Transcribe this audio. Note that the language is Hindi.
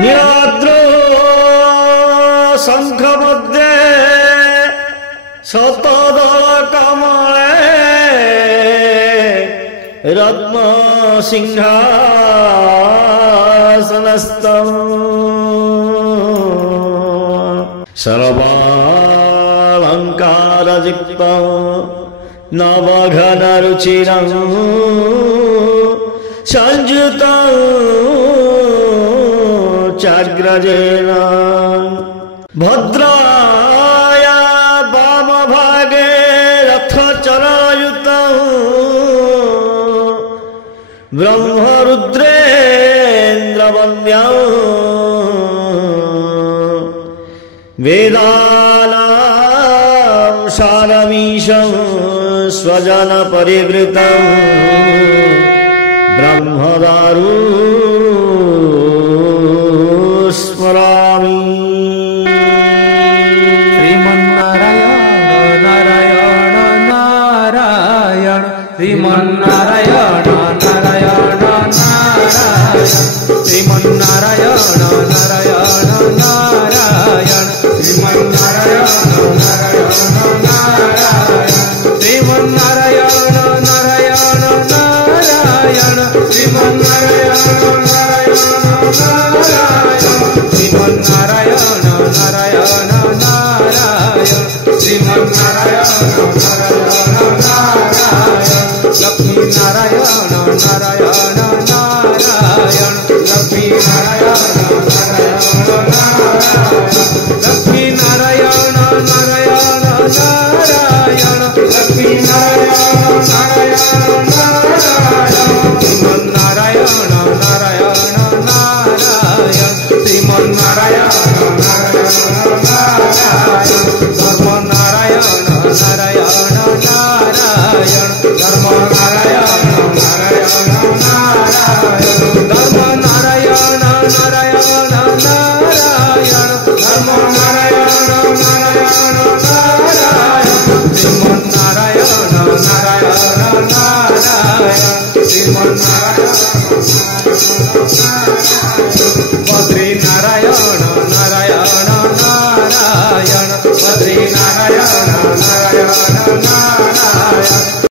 नीलाद्रो शंख मध्ये शतदल कमले रत्न सिंहासनस्थं सर्वालंकारयुक्तं नवघनरुचिरं संयुतं चाग्रजेन भद्राया वामभागे रथचरायुतं ब्रह्मरुद्रेन्द्रवन्द्यं वेदानां सारमीशं स्वजनपरिवृतं ब्रह्मदारु स्मरामि। श्रीमन्नारायण नारायण नारायण श्रीमन्नारायण नारायण नारायण श्रीमन्नारायण नारायण नारायण श्रीमन्नारायण नारायण नारायण श्रीमन्नारायण नारायण नारायण श्रीमन्नारायण नारायण नारायण श्रीमन्नारायण नारायण नारायण श्रीमन्नारायण नारायण नारायण लक्ष्मी नारायण नारायण नारायण लक्ष्मी नारायण नारायण नारायण लक्ष्मी नारायण नारायण नारायण लक्ष्मी नारायण नारायण नारायण श्रीमन्नारायण नारायण नारायण श्रीमन्नारायण नारायण नारायण धर्म नारायण नारायण नारायण धर्म नारायण नारायण नारायण धर्म नारायण नारायण नारायण धर्म नारायण नारायण नारायण श्रीमन्नारायण नारायण नारायण श्रीमन्नारायण बद्रीनाथ